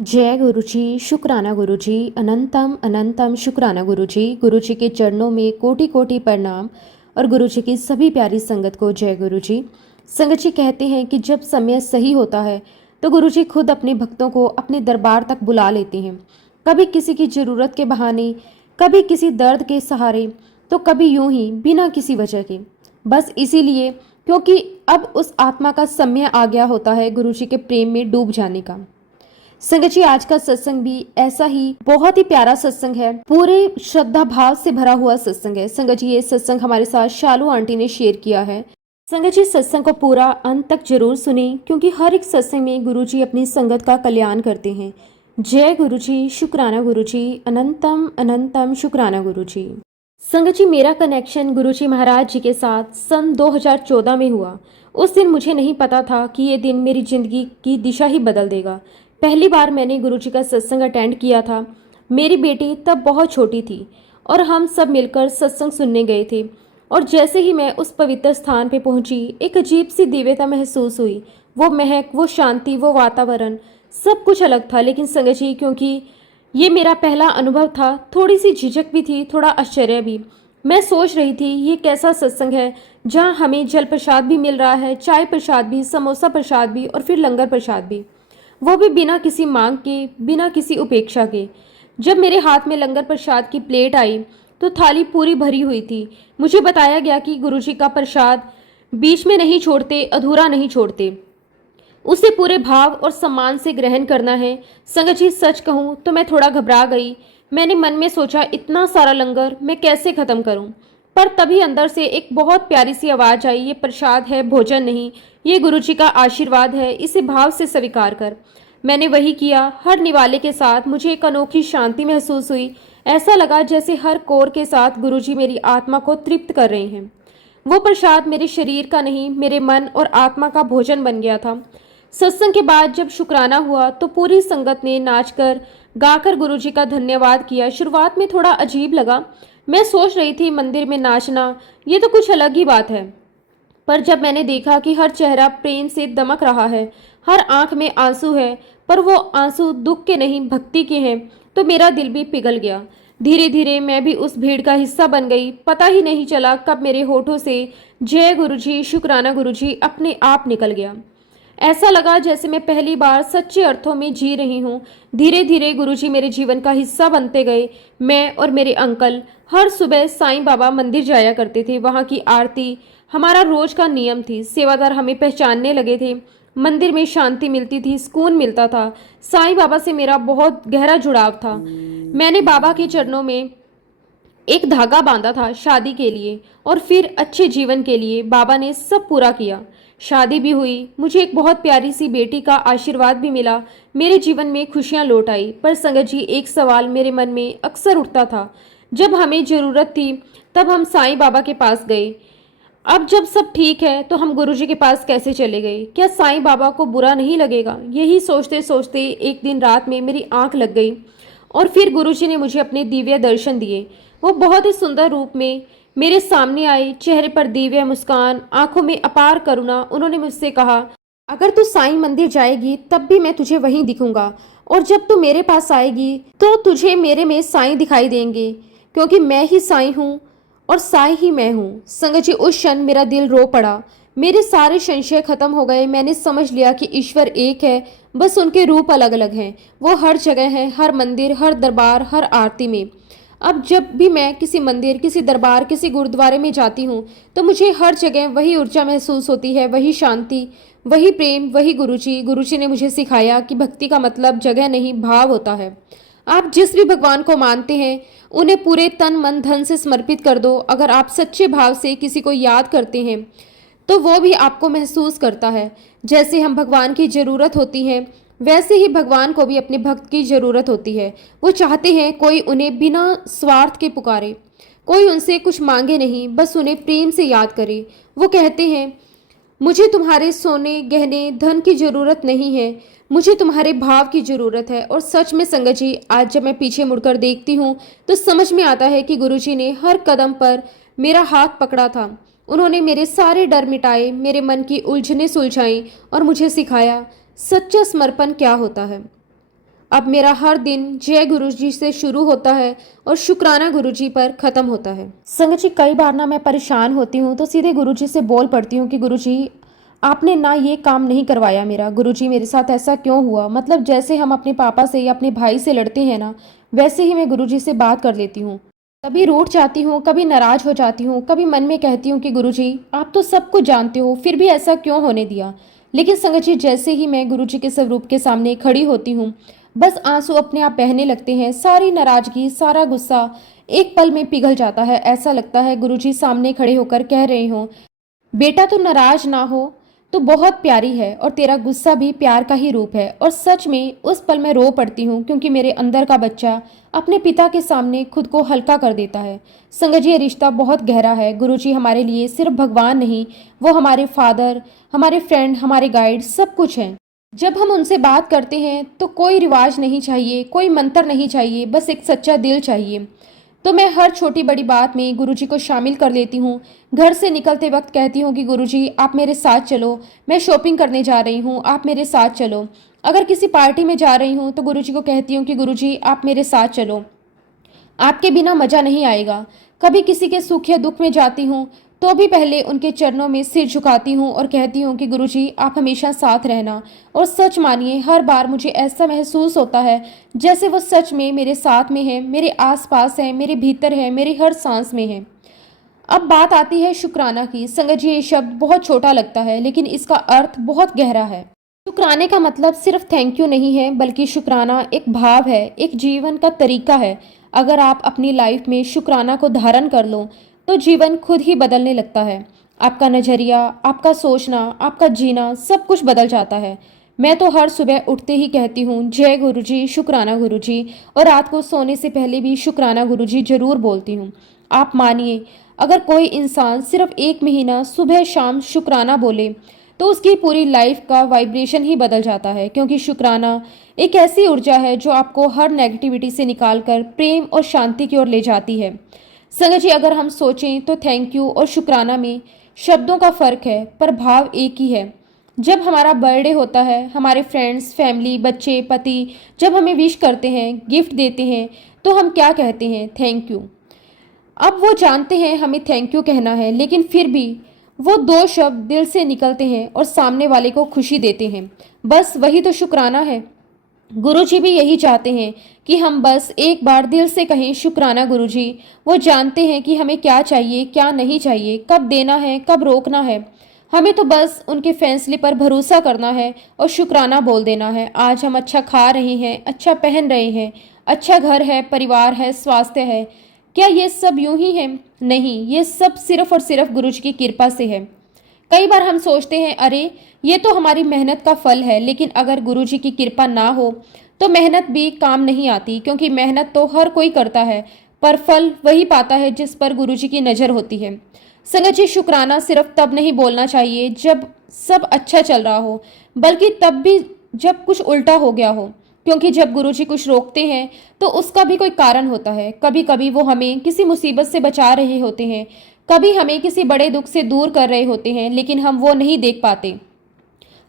जय गुरु जी, शुक्राना गुरु जी, अनंतम अनंतम शुक्राना गुरु जी के चरणों में कोटि कोटि प्रणाम। और गुरु जी की सभी प्यारी संगत को जय गुरु जी। संगत जी कहते हैं कि जब समय सही होता है तो गुरु जी खुद अपने भक्तों को अपने दरबार तक बुला लेते हैं। कभी किसी की ज़रूरत के बहाने, कभी किसी दर्द के सहारे, तो कभी यूं ही बिना किसी वजह के। बस इसीलिए क्योंकि अब उस आत्मा का समय आ गया होता है गुरु जी के प्रेम में डूब जाने का। संगत जी, आज का सत्संग भी ऐसा ही बहुत ही प्यारा सत्संग है, पूरे श्रद्धा भाव से भरा हुआ सत्संग है। संगत जी, ये सत्संग हमारे साथ शालू आंटी ने शेयर किया है। संगत जी, सत्संग को पूरा अंत तक जरूर सुने, क्योंकि हर एक सत्संग में गुरु जी अपनी संगत का कल्याण करते हैं। जय गुरु जी, शुक्राना गुरु जी, अनंतम अनंतम शुक्राना गुरु जी। संगत जी, मेरा कनेक्शन गुरु जी महाराज जी के साथ सन 2014 में हुआ। उस दिन मुझे नहीं पता था कि ये दिन मेरी जिंदगी की दिशा ही बदल देगा। पहली बार मैंने गुरु जी का सत्संग अटेंड किया था। मेरी बेटी तब बहुत छोटी थी और हम सब मिलकर सत्संग सुनने गए थे। और जैसे ही मैं उस पवित्र स्थान पे पहुंची, एक अजीब सी दिव्यता महसूस हुई। वो महक, वो शांति, वो वातावरण, सब कुछ अलग था। लेकिन संगत जी, क्योंकि ये मेरा पहला अनुभव था, थोड़ी सी झिझक भी थी, थोड़ा आश्चर्य भी। मैं सोच रही थी ये कैसा सत्संग है जहाँ हमें जल प्रसाद भी मिल रहा है, चाय प्रसाद भी, समोसा प्रसाद भी और फिर लंगर प्रसाद भी, वो भी बिना किसी मांग के, बिना किसी उपेक्षा के। जब मेरे हाथ में लंगर प्रसाद की प्लेट आई तो थाली पूरी भरी हुई थी। मुझे बताया गया कि गुरुजी का प्रसाद बीच में नहीं छोड़ते, अधूरा नहीं छोड़ते, उसे पूरे भाव और सम्मान से ग्रहण करना है। संगत जी, सच कहूँ तो मैं थोड़ा घबरा गई। मैंने मन में सोचा, इतना सारा लंगर मैं कैसे खत्म करूं। पर तभी अंदर से एक बहुत प्यारी सी आवाज आई, ये प्रसाद है, भोजन नहीं, ये गुरुजी का आशीर्वाद है, इसे भाव से स्वीकार कर। मैंने वही किया। हर निवाले के साथ मुझे एक अनोखी शांति महसूस हुई। ऐसा लगा जैसे हर कोर के साथ गुरुजी मेरी आत्मा को तृप्त कर रहे हैं। वो प्रसाद मेरे शरीर का नहीं, मेरे मन और आत्मा का भोजन बन गया था। सत्संग के बाद जब शुक्राना हुआ तो पूरी संगत ने नाचकर, गाकर गुरुजी का धन्यवाद किया। शुरुआत में थोड़ा अजीब लगा। मैं सोच रही थी, मंदिर में नाचना, ये तो कुछ अलग ही बात है। पर जब मैंने देखा कि हर चेहरा प्रेम से दमक रहा है, हर आंख में आंसू है, पर वो आंसू दुख के नहीं, भक्ति के हैं, तो मेरा दिल भी पिघल गया। धीरे धीरे मैं भी उस भीड़ का हिस्सा बन गई। पता ही नहीं चला कब मेरे होठों से जय गुरुजी, शुक्राना गुरुजी अपने आप निकल गया। ऐसा लगा जैसे मैं पहली बार सच्चे अर्थों में जी रही हूँ। धीरे धीरे गुरुजी मेरे जीवन का हिस्सा बनते गए। मैं और मेरे अंकल हर सुबह साईं बाबा मंदिर जाया करते थे। वहाँ की आरती हमारा रोज का नियम थी। सेवादार हमें पहचानने लगे थे। मंदिर में शांति मिलती थी, सुकून मिलता था। साईं बाबा से मेरा बहुत गहरा जुड़ाव था। मैंने बाबा के चरणों में एक धागा बांधा था शादी के लिए और फिर अच्छे जीवन के लिए। बाबा ने सब पूरा किया। शादी भी हुई, मुझे एक बहुत प्यारी सी बेटी का आशीर्वाद भी मिला। मेरे जीवन में खुशियां लौट आई। पर संगत जी, एक सवाल मेरे मन में अक्सर उठता था। जब हमें जरूरत थी तब हम साईं बाबा के पास गए, अब जब सब ठीक है तो हम गुरुजी के पास कैसे चले गए? क्या साईं बाबा को बुरा नहीं लगेगा? यही सोचते सोचते एक दिन रात में मेरी आंख लग गई और फिर गुरुजी ने मुझे अपने दिव्य दर्शन दिए। वो बहुत ही सुंदर रूप में मेरे सामने आए, चेहरे पर दिव्य मुस्कान, आंखों में अपार करुणा। उन्होंने मुझसे कहा, अगर तू साईं मंदिर जाएगी तब भी मैं तुझे वहीं दिखूंगा, और जब तू मेरे पास आएगी तो तुझे मेरे में साईं दिखाई देंगे, क्योंकि मैं ही साईं हूँ और साईं ही मैं हूँ। संगत जी, उस क्षण मेरा दिल रो पड़ा। मेरे सारे संशय खत्म हो गए। मैंने समझ लिया कि ईश्वर एक है, बस उनके रूप अलग अलग हैं। वो हर जगह है, हर मंदिर, हर दरबार, हर आरती में। अब जब भी मैं किसी मंदिर, किसी दरबार, किसी गुरुद्वारे में जाती हूँ तो मुझे हर जगह वही ऊर्जा महसूस होती है, वही शांति, वही प्रेम, वही गुरुजी। गुरुजी ने मुझे सिखाया कि भक्ति का मतलब जगह नहीं, भाव होता है। आप जिस भी भगवान को मानते हैं उन्हें पूरे तन मन धन से समर्पित कर दो। अगर आप सच्चे भाव से किसी को याद करते हैं तो वो भी आपको महसूस करता है। जैसे हम भगवान की ज़रूरत होती है, वैसे ही भगवान को भी अपने भक्त की ज़रूरत होती है। वो चाहते हैं कोई उन्हें बिना स्वार्थ के पुकारे, कोई उनसे कुछ मांगे नहीं, बस उन्हें प्रेम से याद करे। वो कहते हैं, मुझे तुम्हारे सोने गहने धन की ज़रूरत नहीं है, मुझे तुम्हारे भाव की ज़रूरत है। और सच में संगत जी, आज जब मैं पीछे मुड़कर देखती हूँ तो समझ में आता है कि गुरुजी ने हर कदम पर मेरा हाथ पकड़ा था। उन्होंने मेरे सारे डर मिटाए, मेरे मन की उलझनें सुलझाईं और मुझे सिखाया सच्चा समर्पण क्या होता है। अब मेरा हर दिन जय गुरुजी से शुरू होता है और शुक्राना गुरुजी पर खत्म होता है। संगत जी, कई बार ना मैं परेशान होती हूँ तो सीधे गुरुजी से बोल पड़ती हूँ कि गुरुजी आपने ना ये काम नहीं करवाया मेरा। गुरुजी मेरे साथ ऐसा क्यों हुआ? मतलब जैसे हम अपने पापा से या अपने भाई से लड़ते हैं ना, वैसे ही मैं गुरुजी से बात कर लेती हूँ। कभी रूठ जाती हूँ, कभी नाराज हो जाती हूँ, कभी मन में कहती हूँ कि गुरुजी आप तो सब कुछ जानते हो, फिर भी ऐसा क्यों होने दिया। लेकिन संगत जी, जैसे ही मैं गुरुजी के स्वरूप के सामने खड़ी होती हूँ, बस आंसू अपने आप बहने लगते हैं। सारी नाराजगी, सारा गुस्सा एक पल में पिघल जाता है। ऐसा लगता है गुरुजी सामने खड़े होकर कह रहे हो, बेटा तू नाराज ना हो, तू बहुत प्यारी है और तेरा गुस्सा भी प्यार का ही रूप है। और सच में उस पल मैं रो पड़ती हूँ, क्योंकि मेरे अंदर का बच्चा अपने पिता के सामने खुद को हल्का कर देता है। संगत जी, ये रिश्ता बहुत गहरा है। गुरुजी हमारे लिए सिर्फ भगवान नहीं, वो हमारे फादर, हमारे फ्रेंड, हमारे गाइड, सब कुछ हैं। जब हम उनसे बात करते हैं तो कोई रिवाज नहीं चाहिए, कोई मंत्र नहीं चाहिए, बस एक सच्चा दिल चाहिए। तो मैं हर छोटी बड़ी बात में गुरुजी को शामिल कर लेती हूँ। घर से निकलते वक्त कहती हूँ कि गुरुजी आप मेरे साथ चलो, मैं शॉपिंग करने जा रही हूँ, आप मेरे साथ चलो। अगर किसी पार्टी में जा रही हूँ तो गुरुजी को कहती हूँ कि गुरुजी आप मेरे साथ चलो, आपके बिना मजा नहीं आएगा। कभी किसी के सुख या दुख में जाती हूँ तो भी पहले उनके चरणों में सिर झुकाती हूँ और कहती हूँ कि गुरुजी आप हमेशा साथ रहना। और सच मानिए, हर बार मुझे ऐसा महसूस होता है जैसे वो सच में मेरे साथ में है, मेरे आसपास है, मेरे भीतर है, मेरी हर सांस में है। अब बात आती है शुक्राना की। संगत जी, ये शब्द बहुत छोटा लगता है लेकिन इसका अर्थ बहुत गहरा है। शुक्राने का मतलब सिर्फ थैंक यू नहीं है, बल्कि शुक्राना एक भाव है, एक जीवन का तरीका है। अगर आप अपनी लाइफ में शुक्राना को धारण कर लो तो जीवन खुद ही बदलने लगता है। आपका नजरिया, आपका सोचना, आपका जीना, सब कुछ बदल जाता है। मैं तो हर सुबह उठते ही कहती हूँ जय गुरुजी, शुक्राना गुरुजी, और रात को सोने से पहले भी शुक्राना गुरुजी जरूर बोलती हूँ। आप मानिए, अगर कोई इंसान सिर्फ 1 महीना सुबह शाम शुक्राना बोले तो उसकी पूरी लाइफ का वाइब्रेशन ही बदल जाता है, क्योंकि शुक्राना एक ऐसी ऊर्जा है जो आपको हर नेगेटिविटी से निकालकर प्रेम और शांति की ओर ले जाती है। संगत जी, अगर हम सोचें तो थैंक यू और शुक्राना में शब्दों का फर्क है, पर भाव एक ही है। जब हमारा बर्थडे होता है, हमारे फ्रेंड्स, फैमिली, बच्चे, पति जब हमें विश करते हैं, गिफ्ट देते हैं, तो हम क्या कहते हैं? Thank you. अब वो जानते हैं हमें थैंक यू कहना है, लेकिन फिर भी वो 2 शब्द दिल से निकलते हैं और सामने वाले को खुशी देते हैं। बस वही तो शुक्राना है। गुरुजी भी यही चाहते हैं कि हम बस एक बार दिल से कहें शुक्राना गुरुजी। वो जानते हैं कि हमें क्या चाहिए, क्या नहीं चाहिए, कब देना है, कब रोकना है। हमें तो बस उनके फैसले पर भरोसा करना है और शुक्राना बोल देना है। आज हम अच्छा खा रहे हैं, अच्छा पहन रहे हैं, अच्छा घर है, परिवार है, स्वास्थ्य है। क्या ये सब यूं ही है? नहीं, ये सब सिर्फ और सिर्फ गुरुजी की कृपा से है। कई बार हम सोचते हैं अरे ये तो हमारी मेहनत का फल है, लेकिन अगर गुरुजी की कृपा ना हो तो मेहनत भी काम नहीं आती, क्योंकि मेहनत तो हर कोई करता है, पर फल वही पाता है जिस पर गुरुजी की नज़र होती है। संगत जी, शुक्राना सिर्फ तब नहीं बोलना चाहिए जब सब अच्छा चल रहा हो, बल्कि तब भी जब कुछ उल्टा हो गया हो, क्योंकि जब गुरुजी कुछ रोकते हैं तो उसका भी कोई कारण होता है। कभी कभी वो हमें किसी मुसीबत से बचा रहे होते हैं, कभी हमें किसी बड़े दुख से दूर कर रहे होते हैं, लेकिन हम वो नहीं देख पाते।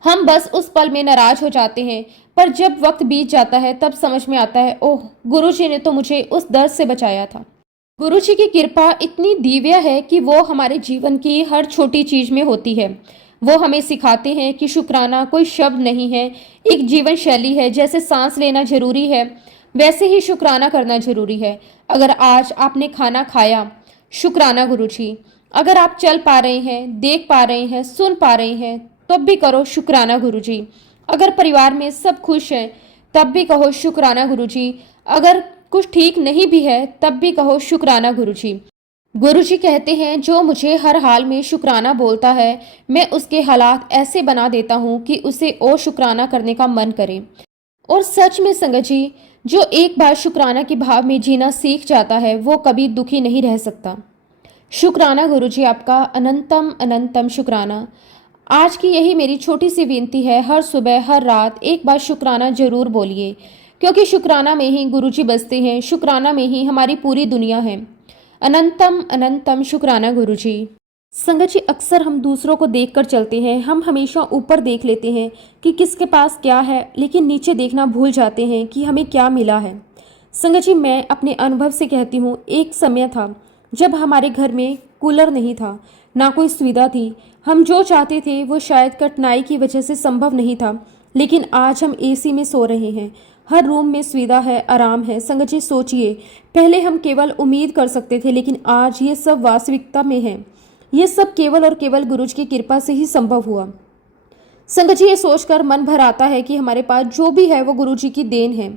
हम बस उस पल में नाराज हो जाते हैं, पर जब वक्त बीत जाता है तब समझ में आता है, ओह, गुरुजी ने तो मुझे उस दर्द से बचाया था। गुरुजी की कृपा इतनी दिव्य है कि वो हमारे जीवन की हर छोटी चीज में होती है। वो हमें सिखाते हैं कि शुक्राना कोई शब्द नहीं है, एक जीवन शैली है। जैसे सांस लेना जरूरी है, वैसे ही शुक्राना करना जरूरी है। अगर आज आपने खाना खाया, शुक्राना गुरुजी। अगर आप चल पा रहे हैं, देख पा रहे हैं, सुन पा रहे हैं, तब भी करो शुक्राना गुरुजी। अगर परिवार में सब खुश हैं, तब भी कहो शुक्राना गुरुजी। अगर कुछ ठीक नहीं भी है, तब भी कहो शुक्राना गुरुजी। गुरुजी कहते हैं जो मुझे हर हाल में शुक्राना बोलता है, मैं उसके हालात ऐसे बना देता हूँ कि उसे और शुक्राना करने का मन करे। और सच में संगत जी, जो एक बार शुक्राना के भाव में जीना सीख जाता है वो कभी दुखी नहीं रह सकता। शुक्राना गुरुजी, आपका अनंतम अनंतम शुक्राना। आज की यही मेरी छोटी सी विनती है, हर सुबह हर रात एक बार शुक्राना जरूर बोलिए, क्योंकि शुक्राना में ही गुरुजी बसते हैं, शुक्राना में ही हमारी पूरी दुनिया है। अनंतम अनंतम शुक्राना गुरुजी। संगत जी, अक्सर हम दूसरों को देखकर चलते हैं। हम हमेशा ऊपर देख लेते हैं कि किसके पास क्या है, लेकिन नीचे देखना भूल जाते हैं कि हमें क्या मिला है। संगत जी, मैं अपने अनुभव से कहती हूँ, एक समय था जब हमारे घर में कूलर नहीं था, ना कोई सुविधा थी। हम जो चाहते थे वो शायद कठिनाई की वजह से संभव नहीं था, लेकिन आज हम एसी में सो रहे हैं। हर रूम में सुविधा है, आराम है। संगत जी सोचिए, पहले हम केवल उम्मीद कर सकते थे, लेकिन आज ये सब वास्तविकता में है। ये सब केवल और केवल गुरुजी की कृपा से ही संभव हुआ। संगत जी, ये सोचकर मन भर आता है कि हमारे पास जो भी है वो गुरुजी की देन है।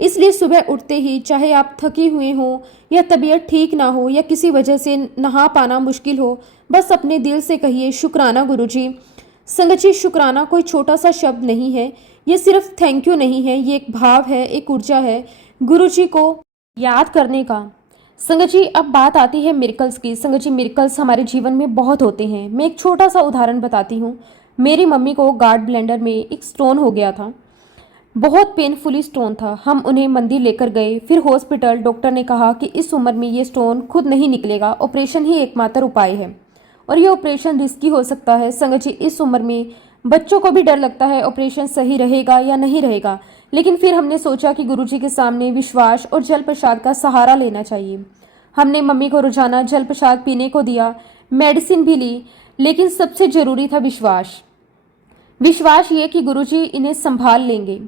इसलिए सुबह उठते ही, चाहे आप थके हुए हो या तबीयत ठीक ना हो या किसी वजह से नहा पाना मुश्किल हो, बस अपने दिल से कहिए, शुक्राना गुरुजी। संगत जी, शुक्राना कोई छोटा सा शब्द नहीं है। ये सिर्फ थैंक यू नहीं है, ये एक भाव है, एक ऊर्जा है गुरुजी को याद करने का। संगत जी, अब बात आती है मिरेकल्स की। संगत जी, मिरेकल्स हमारे जीवन में बहुत होते हैं। मैं एक छोटा सा उदाहरण बताती हूँ। मेरी मम्मी को गार्ड ब्लेंडर में एक स्टोन हो गया था। बहुत पेनफुली स्टोन था। हम उन्हें मंदिर लेकर गए, फिर हॉस्पिटल। डॉक्टर ने कहा कि इस उम्र में ये स्टोन खुद नहीं निकलेगा, ऑपरेशन ही एकमात्र उपाय है और ये ऑपरेशन रिस्की हो सकता है। संगत जी, इस उम्र में बच्चों को भी डर लगता है ऑपरेशन सही रहेगा या नहीं रहेगा, लेकिन फिर हमने सोचा कि गुरुजी के सामने विश्वास और जल प्रसाद का सहारा लेना चाहिए। हमने मम्मी को रोजाना जल प्रसाद पीने को दिया, मेडिसिन भी ली, लेकिन सबसे जरूरी था विश्वास। विश्वास ये कि गुरुजी इन्हें संभाल लेंगे,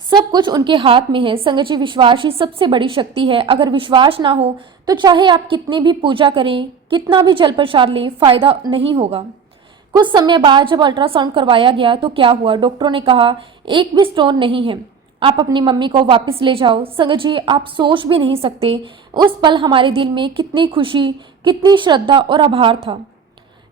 सब कुछ उनके हाथ में है। संगत जी, विश्वास ही सबसे बड़ी शक्ति है। अगर विश्वास ना हो तो चाहे आप कितनी भी पूजा करें, कितना भी जल प्रसाद लें, फायदा नहीं होगा। कुछ समय बाद जब अल्ट्रासाउंड करवाया गया तो क्या हुआ, डॉक्टरों ने कहा एक भी स्टोन नहीं है, आप अपनी मम्मी को वापस ले जाओ। संगत जी, आप सोच भी नहीं सकते उस पल हमारे दिल में कितनी खुशी, कितनी श्रद्धा और आभार था।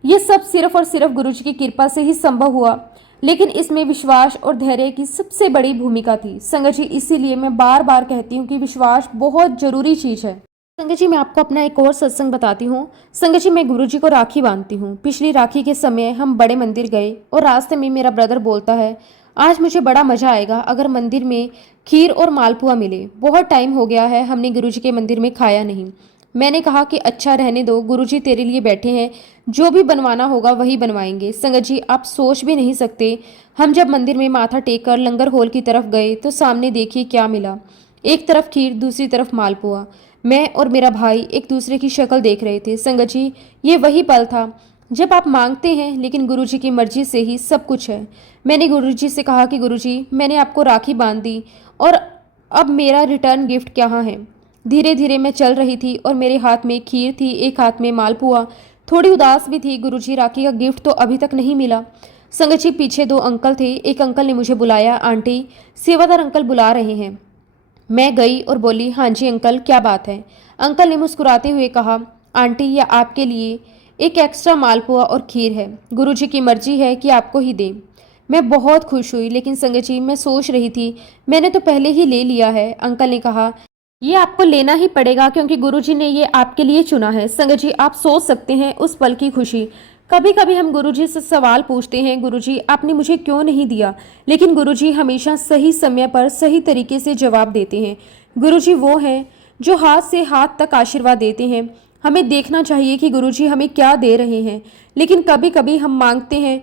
ये सब सिर्फ और सिर्फ गुरुजी की कृपा से ही संभव हुआ, लेकिन इसमें विश्वास और धैर्य की सबसे बड़ी भूमिका थी। संगत जी, इसीलिए मैं बार बार कहती हूँ कि विश्वास बहुत जरूरी चीज है। संगत जी, मैं आपको अपना एक और सत्संग बताती हूँ। संगत जी, मैं गुरुजी को राखी बांधती हूँ। पिछली राखी के समय हम बड़े मंदिर गए और रास्ते में मेरा ब्रदर बोलता है, आज मुझे बड़ा मजा आएगा अगर मंदिर में खीर और मालपुआ मिले। बहुत टाइम हो गया है हमने गुरुजी के मंदिर में खाया नहीं। मैंने कहा कि अच्छा रहने दो, गुरुजी तेरे लिए बैठे हैं, जो भी बनवाना होगा वही बनवाएंगे। संगत जी, आप सोच भी नहीं सकते, हम जब मंदिर में माथा टेक कर लंगर हॉल की तरफ गए तो सामने देखिए क्या मिला। एक तरफ खीर, दूसरी तरफ मालपुआ। मैं और मेरा भाई एक दूसरे की शक्ल देख रहे थे। संगत जी, ये वही पल था जब आप मांगते हैं लेकिन गुरुजी की मर्जी से ही सब कुछ है। मैंने गुरुजी से कहा कि गुरुजी, मैंने आपको राखी बांध दी और अब मेरा रिटर्न गिफ्ट क्या है। धीरे धीरे मैं चल रही थी और मेरे हाथ में खीर थी, एक हाथ में मालपुआ। थोड़ी उदास भी थी, गुरुजी राखी का गिफ्ट तो अभी तक नहीं मिला। संगत जी, पीछे दो अंकल थे। एक अंकल ने मुझे बुलाया, आंटी सेवादार अंकल बुला रहे हैं। मैं गई और बोली, हाँ जी अंकल, क्या बात है। अंकल ने मुस्कुराते हुए कहा, आंटी यह आपके लिए एक एक्स्ट्रा मालपुआ और खीर है, गुरुजी की मर्जी है कि आपको ही दें। मैं बहुत खुश हुई, लेकिन संगत जी, मैं सोच रही थी मैंने तो पहले ही ले लिया है। अंकल ने कहा, ये आपको लेना ही पड़ेगा क्योंकि गुरुजी ने ये आपके लिए चुना है। संगत जी, आप सोच सकते हैं उस पल की खुशी। कभी कभी हम गुरुजी से सवाल पूछते हैं, गुरुजी आपने मुझे क्यों नहीं दिया, लेकिन गुरुजी हमेशा सही समय पर सही तरीके से जवाब देते हैं। गुरुजी वो हैं जो हाथ से हाथ तक आशीर्वाद देते हैं। हमें देखना चाहिए कि गुरुजी हमें क्या दे रहे हैं, लेकिन कभी कभी हम मांगते हैं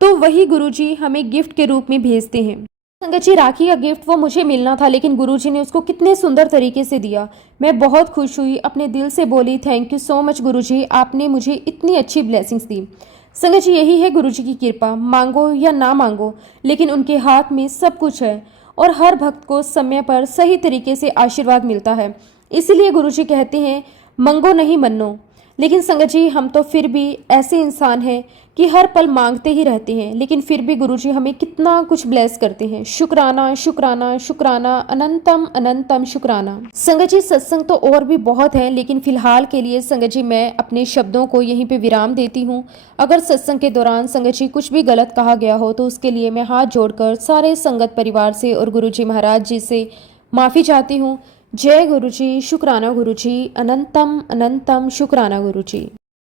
तो वही गुरुजी हमें गिफ्ट के रूप में भेजते हैं। संगत जी, राखी का गिफ्ट वो मुझे मिलना था, लेकिन गुरुजी ने उसको कितने सुंदर तरीके से दिया। मैं बहुत खुश हुई, अपने दिल से बोली, थैंक यू सो मच गुरुजी, आपने मुझे इतनी अच्छी ब्लेसिंग्स दी। संगत जी, यही है गुरुजी की कृपा। मांगो या ना मांगो, लेकिन उनके हाथ में सब कुछ है और हर भक्त को समय पर सही तरीके से आशीर्वाद मिलता है। इसीलिए गुरुजी कहते हैं, मंगो नहीं मन्नो। लेकिन संगत जी, हम तो फिर भी ऐसे इंसान हैं कि हर पल मांगते ही रहते हैं, लेकिन फिर भी गुरुजी हमें कितना कुछ ब्लेस करते हैं। शुक्राना शुक्राना शुक्राना, अनंतम अनंतम शुक्राना। संगत जी, सत्संग तो और भी बहुत है, लेकिन फिलहाल के लिए संगत जी मैं अपने शब्दों को यहीं पे विराम देती हूँ। अगर सत्संग के दौरान संगत जी कुछ भी गलत कहा गया हो तो उसके लिए मैं हाथ जोड़कर सारे संगत परिवार से और गुरुजी महाराज जी से माफ़ी चाहती हूँ। जय गुरुजी, शुक्राना गुरुजी, अनंतम अनंतम शुक्राना गुरुजी।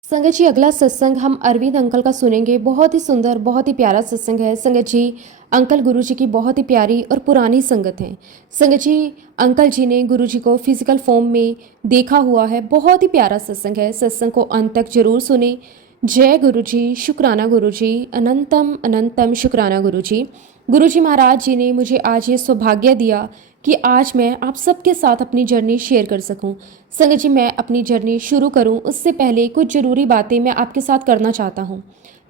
संगत जी, अगला सत्संग हम अरविंद अंकल का सुनेंगे। बहुत ही सुंदर, बहुत ही प्यारा सत्संग है। संगत जी, अंकल गुरुजी की बहुत ही प्यारी और पुरानी संगत है। संगत जी, अंकल जी ने गुरुजी को फिजिकल फॉर्म में देखा हुआ है। बहुत ही प्यारा सत्संग है, सत्संग को अंत तक जरूर सुने। जय गुरु जी, शुक्राना गुरु जी, अनंतम अनंतम शुक्राना गुरु जी। गुरु जी महाराज जी ने मुझे आज ये सौभाग्य दिया कि आज मैं आप सबके साथ अपनी जर्नी शेयर कर सकूं। संगत जी, मैं अपनी जर्नी शुरू करूं उससे पहले कुछ ज़रूरी बातें मैं आपके साथ करना चाहता हूं।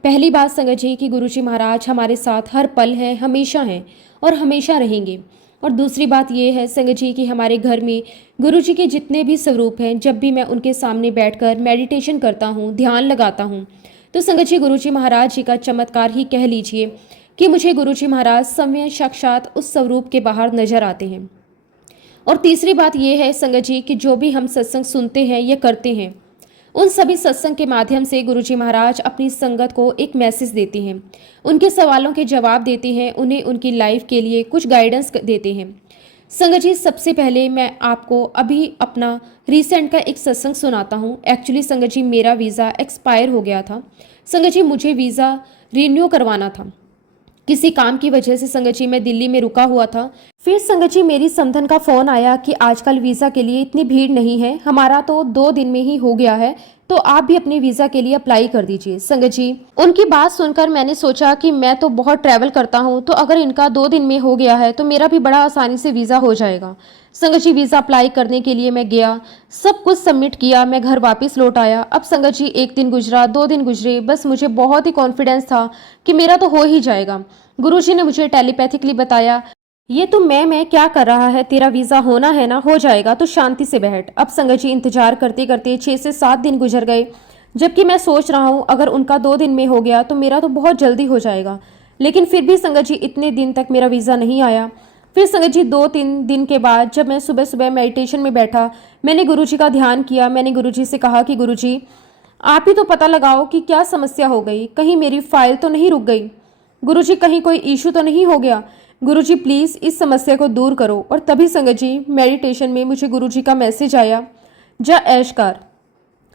पहली बात संगत जी कि गुरु जी महाराज हमारे साथ हर पल हैं, हमेशा हैं और हमेशा रहेंगे। और दूसरी बात ये है संगत जी कि हमारे घर में गुरु जी के जितने भी स्वरूप हैं, जब भी मैं उनके सामने बैठकर मेडिटेशन करता हूँ, ध्यान लगाता हूँ, तो संगत जी गुरु जी महाराज जी का चमत्कार ही कह लीजिए कि मुझे गुरु जी महाराज समय साक्षात उस स्वरूप के बाहर नजर आते हैं। और तीसरी बात यह है संगत जी कि जो भी हम सत्संग सुनते हैं या करते हैं, उन सभी सत्संग के माध्यम से गुरुजी महाराज अपनी संगत को एक मैसेज देते हैं, उनके सवालों के जवाब देते हैं, उन्हें उनकी लाइफ के लिए कुछ गाइडेंस देते हैं। संगत जी, सबसे पहले मैं आपको अभी अपना रिसेंट का एक सत्संग सुनाता हूँ। एक्चुअली संगत जी मेरा वीज़ा एक्सपायर हो गया था। संगत जी मुझे वीज़ा रिन्यू करवाना था। किसी काम की वजह से संगत जी मैं दिल्ली में रुका हुआ था। फिर संगत जी मेरी समधन का फ़ोन आया कि आजकल वीज़ा के लिए इतनी भीड़ नहीं है, हमारा तो 2 दिन में ही हो गया है, तो आप भी अपने वीज़ा के लिए अप्लाई कर दीजिए। संगत जी उनकी बात सुनकर मैंने सोचा कि मैं तो बहुत ट्रैवल करता हूँ, तो अगर इनका 2 दिन में हो गया है तो मेरा भी बड़ा आसानी से वीज़ा हो जाएगा। संगत जी वीज़ा अप्लाई करने के लिए मैं गया, सब कुछ सबमिट किया, मैं घर वापस लौट आया। अब संगत जी 1 दिन गुजरा, 2 दिन गुजरे, बस मुझे बहुत ही कॉन्फिडेंस था कि मेरा तो हो ही जाएगा। गुरुजी ने मुझे टेलीपैथिकली बताया, ये तो मैं क्या कर रहा है, तेरा वीज़ा होना है ना, हो जाएगा, तो शांति से बैठ। अब संगत जी इंतजार करते करते 6 से 7 दिन गुजर गए, जबकि मैं सोच रहा हूँ अगर उनका 2 दिन में हो गया तो मेरा तो बहुत जल्दी हो जाएगा। लेकिन फिर भी संगत जी इतने दिन तक मेरा वीज़ा नहीं आया। फिर संगत जी 2-3 दिन के बाद जब मैं सुबह सुबह मेडिटेशन में बैठा, मैंने गुरुजी का ध्यान किया। मैंने गुरुजी से कहा कि गुरुजी आप ही तो पता लगाओ कि क्या समस्या हो गई, कहीं मेरी फाइल तो नहीं रुक गई, गुरुजी कहीं कोई इशू तो नहीं हो गया, गुरुजी प्लीज़ इस समस्या को दूर करो। और तभी संगत जी मेडिटेशन में मुझे गुरुजी का मैसेज आया, जा ऐश कर।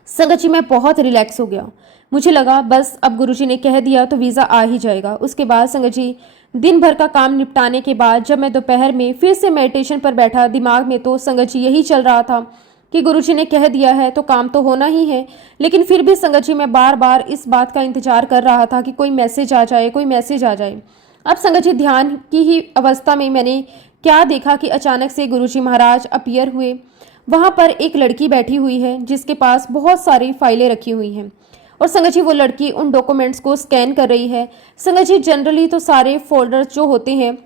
संगत जी मैं बहुत रिलैक्स हो गया। मुझे लगा बस अब गुरुजी ने कह दिया तो वीज़ा आ ही जाएगा। उसके बाद संगत जी दिन भर का काम निपटाने के बाद जब मैं दोपहर में फिर से मेडिटेशन पर बैठा, दिमाग में तो संगत जी यही चल रहा था कि गुरुजी ने कह दिया है तो काम तो होना ही है। लेकिन फिर भी संगत जी मैं बार बार इस बात का इंतजार कर रहा था कि कोई मैसेज आ जाए, कोई मैसेज आ जाए। अब संगत जी ध्यान की ही अवस्था में मैंने क्या देखा कि अचानक से गुरुजी महाराज अपीयर हुए। वहाँ पर एक लड़की बैठी हुई है जिसके पास बहुत सारी फाइलें रखी हुई हैं, और संगत जी वो लड़की उन डॉक्यूमेंट्स को स्कैन कर रही है। संगत जी जनरली तो सारे फोल्डर्स जो होते हैं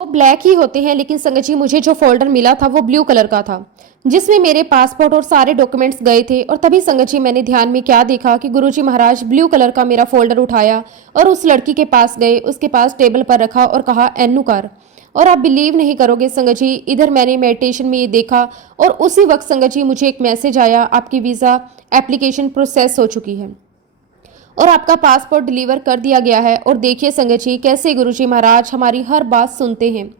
वो ब्लैक ही होते हैं, लेकिन संगत जी मुझे जो फोल्डर मिला था वो ब्लू कलर का था, जिसमें मेरे पासपोर्ट और सारे डॉक्यूमेंट्स गए थे। और तभी संगत जी मैंने ध्यान में क्या देखा कि गुरुजी महाराज ब्लू कलर का मेरा फोल्डर उठाया और उस लड़की के पास गए, उसके पास टेबल पर रखा और कहा एन्नू कर। और आप बिलीव नहीं करोगे संगत जी, इधर मैंने मेडिटेशन में ये देखा और उसी वक्त संगत जी मुझे एक मैसेज आया, आपकी वीज़ा एप्लीकेशन प्रोसेस हो चुकी है और आपका पासपोर्ट डिलीवर कर दिया गया है। और देखिए संगत जी कैसे गुरुजी महाराज हमारी हर बात सुनते हैं,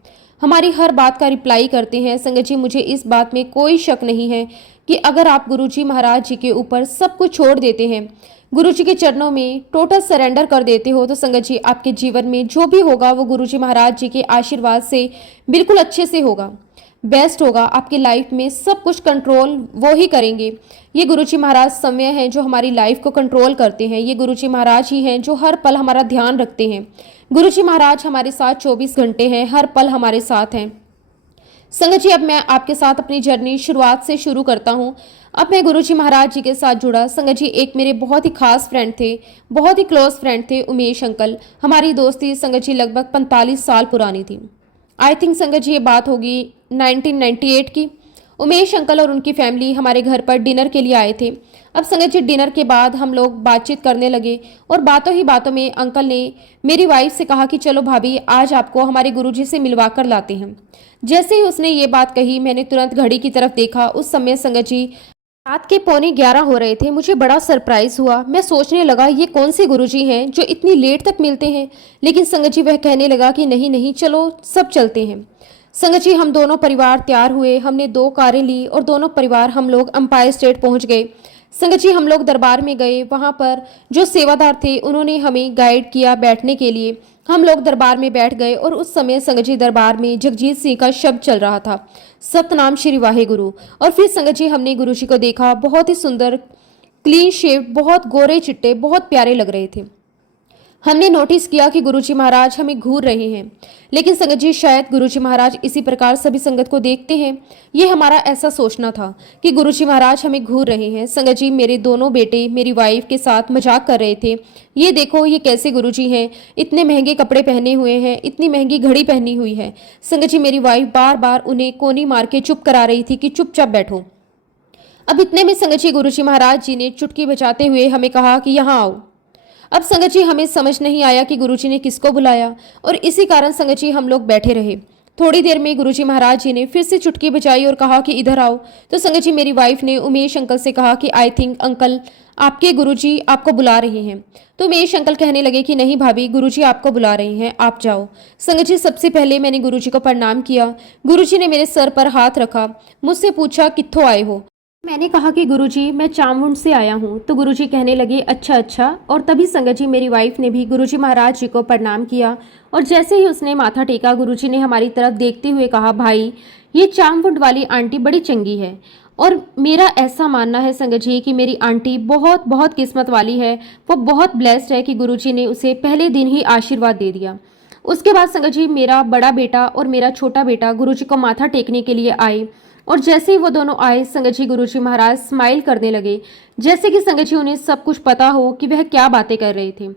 हमारी हर बात का रिप्लाई करते हैं। संगत जी मुझे इस बात में कोई शक नहीं है कि अगर आप गुरुजी महाराज जी के ऊपर सब कुछ छोड़ देते हैं, गुरुजी के चरणों में टोटल सरेंडर कर देते हो, तो संगत जी आपके जीवन में जो भी होगा वो गुरुजी महाराज जी के आशीर्वाद से बिल्कुल अच्छे से होगा, बेस्ट होगा। आपकी लाइफ में सब कुछ कंट्रोल वो ही करेंगे। ये गुरुजी महाराज समय हैं जो हमारी लाइफ को कंट्रोल करते हैं। ये गुरुजी महाराज ही हैं जो हर पल हमारा ध्यान रखते हैं। गुरुजी महाराज हमारे साथ 24 घंटे हैं, हर पल हमारे साथ हैं। संगत जी अब मैं आपके साथ अपनी जर्नी शुरुआत से शुरू करता हूँ। अब मैं गुरुजी महाराज जी के साथ जुड़ा। संगत जी एक मेरे बहुत ही खास फ्रेंड थे, बहुत ही क्लोज फ्रेंड थे, उमेश अंकल। हमारी दोस्ती संगत जी लगभग 45 साल पुरानी थी। आई थिंक संगत जी ये बात होगी 1998 की। उमेश अंकल और उनकी फैमिली हमारे घर पर डिनर के लिए आए थे। अब संगत जी डिनर के बाद हम लोग बातचीत करने लगे और बातों ही बातों में अंकल ने मेरी वाइफ से कहा कि चलो भाभी आज आपको हमारे गुरुजी से मिलवा कर लाते हैं। जैसे ही उसने ये बात कही मैंने तुरंत घड़ी की तरफ देखा। उस समय संगत जी रात के 11:15 हो रहे थे। मुझे बड़ा सरप्राइज हुआ। मैं सोचने लगा ये कौन से गुरुजी हैं जो इतनी लेट तक मिलते हैं, लेकिन संगत जी वह कहने लगा कि नहीं नहीं चलो सब चलते हैं। संगत जी हम दोनों परिवार तैयार हुए, हमने 2 कारें ली और दोनों परिवार हम लोग एम्पायर स्टेट पहुंच गए। संगत जी हम लोग दरबार में गए, वहाँ पर जो सेवादार थे उन्होंने हमें गाइड किया बैठने के लिए। हम लोग दरबार में बैठ गए और उस समय संगत जी दरबार में जगजीत सिंह का शब्द चल रहा था, सतनाम श्री वाहे गुरु। और फिर संगत जी हमने गुरु जी को देखा, बहुत ही सुंदर क्लीन शेव, बहुत गोरे चिट्टे, बहुत प्यारे लग रहे थे। हमने नोटिस किया कि गुरुजी महाराज हमें घूर रहे हैं, लेकिन संगत जी शायद गुरुजी महाराज इसी प्रकार सभी संगत को देखते हैं। ये हमारा ऐसा सोचना था कि गुरुजी महाराज हमें घूर रहे हैं। संगत जी मेरे दोनों बेटे मेरी वाइफ के साथ मजाक कर रहे थे, ये देखो ये कैसे गुरुजी हैं, इतने महंगे कपड़े पहने हुए हैं, इतनी महंगी घड़ी पहनी हुई है। संगत जी मेरी वाइफ बार बार उन्हें कोनी मार के चुप करा रही थी कि चुपचाप बैठो। अब इतने में संगत जी गुरुजी महाराज जी ने चुटकी बजाते हुए हमें कहा कि यहाँ आओ। अब संगत जी हमें समझ नहीं आया कि गुरुजी ने किसको बुलाया, और इसी कारण संगत जी हम लोग बैठे रहे। थोड़ी देर में गुरुजी महाराज जी ने फिर से चुटकी बजाई और कहा कि इधर आओ। तो संगत जी मेरी वाइफ ने उमेश अंकल से कहा कि आई थिंक अंकल आपके गुरुजी आपको बुला रहे हैं। तो उमेश अंकल कहने लगे कि नहीं भाभी, गुरुजी आपको बुला रहे हैं, आप जाओ। संगत जी सबसे पहले मैंने गुरुजी को प्रणाम किया। गुरुजी ने मेरे सर पर हाथ रखा, मुझसे पूछा कित्थों आए हो। मैंने कहा कि गुरुजी मैं चामुंड से आया हूँ। तो गुरुजी कहने लगे अच्छा अच्छा। और तभी संगत जी मेरी वाइफ ने भी गुरुजी महाराज जी को प्रणाम किया, और जैसे ही उसने माथा टेका गुरुजी ने हमारी तरफ देखते हुए कहा भाई ये चामुंड वाली आंटी बड़ी चंगी है। और मेरा ऐसा मानना है संगत जी कि मेरी आंटी बहुत बहुत किस्मत वाली है, वो बहुत ब्लेस्ड है कि गुरुजी ने उसे पहले दिन ही आशीर्वाद दे दिया। उसके बाद संगत जी मेरा बड़ा बेटा और मेरा छोटा बेटा गुरुजी को माथा टेकने के लिए आए, और जैसे ही वो दोनों आए संगत जी गुरुजी महाराज स्माइल करने लगे, जैसे कि संगत जी उन्हें सब कुछ पता हो कि वह क्या बातें कर रहे थे।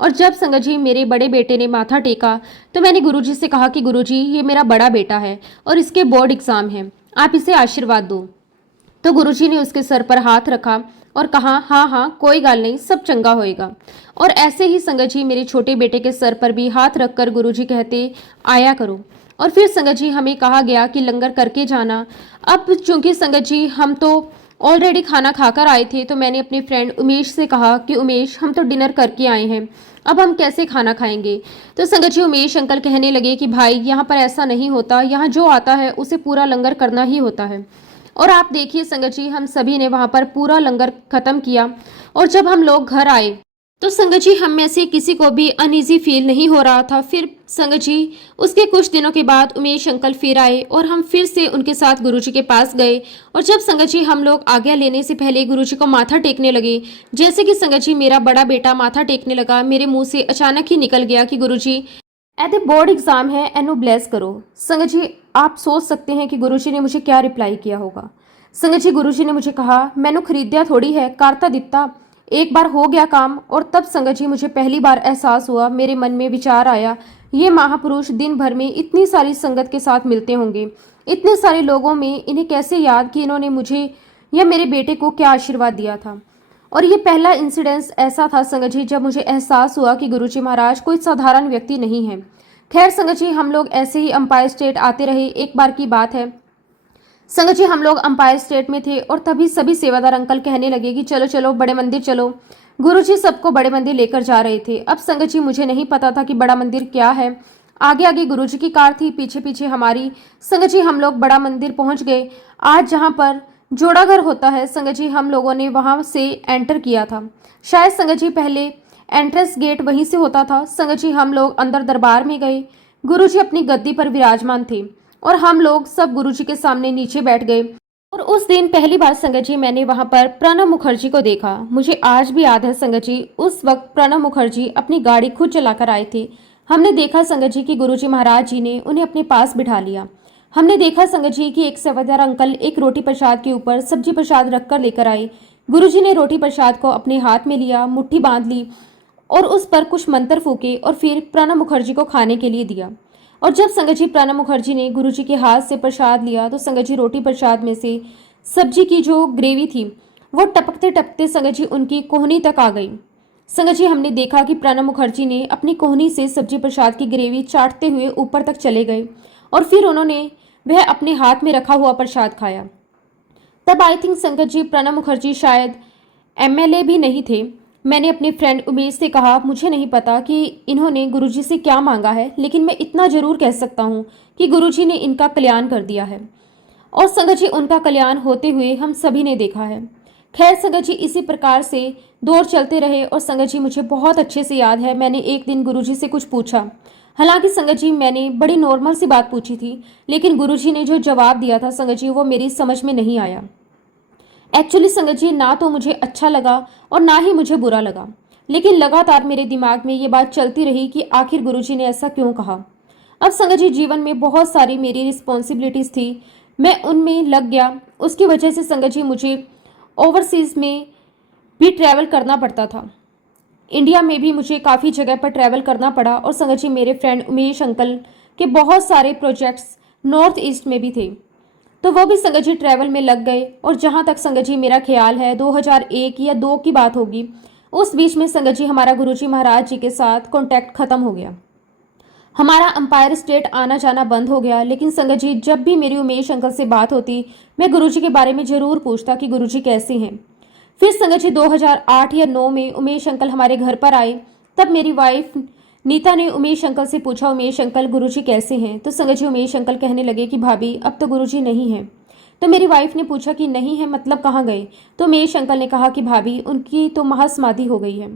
और जब संगत जी मेरे बड़े बेटे ने माथा टेका तो मैंने गुरुजी से कहा कि गुरुजी ये मेरा बड़ा बेटा है और इसके बोर्ड एग्जाम है, आप इसे आशीर्वाद दो। तो गुरुजी ने उसके सर पर हाथ रखा और कहा हाँ हाँ कोई गाल नहीं, सब चंगा होएगा। और ऐसे ही संगत जी मेरे छोटे बेटे के सर पर भी हाथ रखकर गुरुजी कहते आया करो। और फिर संगत जी हमें कहा गया कि लंगर करके जाना। अब चूंकि संगत जी हम तो ऑलरेडी खाना खाकर आए थे, तो मैंने अपने फ्रेंड उमेश से कहा कि उमेश हम तो डिनर करके आए हैं, अब हम कैसे खाना खाएंगे। तो संगत जी उमेश अंकल कहने लगे कि भाई यहाँ पर ऐसा नहीं होता, यहाँ जो आता है उसे पूरा लंगर करना ही होता है। और आप देखिए संगत जी हम सभी ने वहाँ पर पूरा लंगर खत्म किया, और जब हम लोग घर आए तो संगत जी हम में से किसी को भी अनईजी फील नहीं हो रहा था। फिर संगत जी उसके कुछ दिनों के बाद उमेश अंकल फिर आए और हम फिर से उनके साथ गुरुजी के पास गए। और जब संगत जी हम लोग आज्ञा लेने से पहले गुरुजी को माथा टेकने लगे, जैसे कि संगत जी मेरा बड़ा बेटा माथा टेकने लगा, मेरे मुंह से अचानक ही निकल गया कि गुरुजी एदे बोर्ड एग्जाम है एनु ब्लेस करो। संगत जी आप सोच सकते हैं कि गुरुजी ने मुझे क्या रिप्लाई किया होगा। संगत जी गुरुजी ने मुझे कहा मैनू खरीदया थोड़ी है, कारता दिता, एक बार हो गया काम। और तब संगत जी मुझे पहली बार एहसास हुआ, मेरे मन में विचार आया, ये महापुरुष दिन भर में इतनी सारी संगत के साथ मिलते होंगे, इतने सारे लोगों में इन्हें कैसे याद कि इन्होंने मुझे या मेरे बेटे को क्या आशीर्वाद दिया था। और ये पहला इंसिडेंस ऐसा था संगत जी जब मुझे एहसास हुआ कि गुरुजी महाराज कोई साधारण व्यक्ति नहीं है। खैर संगत जी हम लोग ऐसे ही अंपायर स्टेट आते रहे। एक बार की बात है संगत जी हम लोग अंपायर स्टेट में थे और तभी सभी सेवादार अंकल कहने लगे कि चलो चलो बड़े मंदिर चलो। गुरुजी सबको बड़े मंदिर लेकर जा रहे थे। अब संगत जी मुझे नहीं पता था कि बड़ा मंदिर क्या है। आगे आगे गुरुजी की कार थी, पीछे पीछे हमारी। संगत जी हम लोग बड़ा मंदिर पहुंच गए। आज जहां पर जोड़ाघर होता है संगत जी हम लोगों ने वहां से एंटर किया था। शायद संगत जी पहले एंट्रेंस गेट वहीं से होता था। संगत जी हम लोग अंदर दरबार में गए। गुरुजी अपनी गद्दी पर विराजमान थे और हम लोग सब गुरुजी के सामने नीचे बैठ गए। और उस दिन पहली बार संगत जी मैंने वहां पर प्रणब मुखर्जी को देखा। मुझे आज भी याद है संगत जी उस वक्त प्रणब मुखर्जी अपनी गाड़ी खुद चलाकर आए थे। हमने देखा संगत जी कि गुरुजी महाराज जी ने उन्हें अपने पास बिठा लिया। हमने देखा संगत जी कि एक सेवादार अंकल एक रोटी प्रसाद के ऊपर सब्जी प्रसाद रखकर लेकर आए। गुरुजी ने रोटी प्रसाद को अपने हाथ में लिया, मुट्ठी बांध ली और उस पर कुछ मंत्र फूके और फिर प्रणब मुखर्जी को खाने के लिए दिया। और जब संगत जी प्रणब मुखर्जी ने गुरुजी के हाथ से प्रसाद लिया तो संगत जी रोटी प्रसाद में से सब्जी की जो ग्रेवी थी वो टपकते टपकते संगत जी उनकी कोहनी तक आ गई। संगत जी हमने देखा कि प्रणब मुखर्जी ने अपनी कोहनी से सब्जी प्रसाद की ग्रेवी चाटते हुए ऊपर तक चले गए और फिर उन्होंने वह अपने हाथ में रखा हुआ प्रसाद खाया। तब आई थिंक संगत जी प्रणब मुखर्जी शायद एमएलए भी नहीं थे। मैंने अपने फ्रेंड उमेश से कहा मुझे नहीं पता कि इन्होंने गुरुजी से क्या मांगा है, लेकिन मैं इतना जरूर कह सकता हूँ कि गुरुजी ने इनका कल्याण कर दिया है। और संगत जी उनका कल्याण होते हुए हम सभी ने देखा है। खैर संगत जी इसी प्रकार से दौर चलते रहे और संगत जी मुझे बहुत अच्छे से याद है मैंने एक दिन गुरुजी से कुछ पूछा। हालांकि संगत जी मैंने बड़ी नॉर्मल सी बात पूछी थी, लेकिन गुरुजी ने जो जवाब दिया था संगत जी वो मेरी समझ में नहीं आया। एक्चुअली संगत जी ना तो मुझे अच्छा लगा और ना ही मुझे बुरा लगा, लेकिन लगातार मेरे दिमाग में ये बात चलती रही कि आखिर गुरुजी ने ऐसा क्यों कहा। अब संगत जी जीवन में बहुत सारी मेरी रिस्पॉन्सिबिलिटीज थी, मैं उनमें लग गया। उसकी वजह से संगत जी मुझे ओवरसीज में भी ट्रैवल करना पड़ता था। इंडिया में भी मुझे काफ़ी जगह पर ट्रैवल करना पड़ा। और संगत जी मेरे फ्रेंड उमेश अंकल के बहुत सारे प्रोजेक्ट्स नॉर्थ ईस्ट में भी थे, तो वो भी संगत जी ट्रैवल में लग गए। और जहाँ तक संगत जी मेरा ख्याल है 2001 या 2 की बात होगी, उस बीच में संगत जी हमारा गुरुजी महाराज जी के साथ कॉन्टैक्ट खत्म हो गया। हमारा अंपायर स्टेट आना जाना बंद हो गया। लेकिन संगत जी जब भी मेरी उमेश अंकल से बात होती, मैं गुरुजी के बारे में जरूर पूछता कि गुरुजी कैसे हैं। फिर संगत जी 2008 या 9 में उमेश अंकल हमारे घर पर आए। तब मेरी वाइफ नीता ने उमेश अंकल से पूछा, उमेश अंकल गुरुजी कैसे हैं। तो संगत जी उमेश अंकल कहने लगे कि भाभी अब तो गुरुजी नहीं हैं। तो मेरी वाइफ ने पूछा कि नहीं है मतलब कहाँ गए। तो उमेश अंकल ने कहा कि भाभी उनकी तो महासमाधि हो गई है।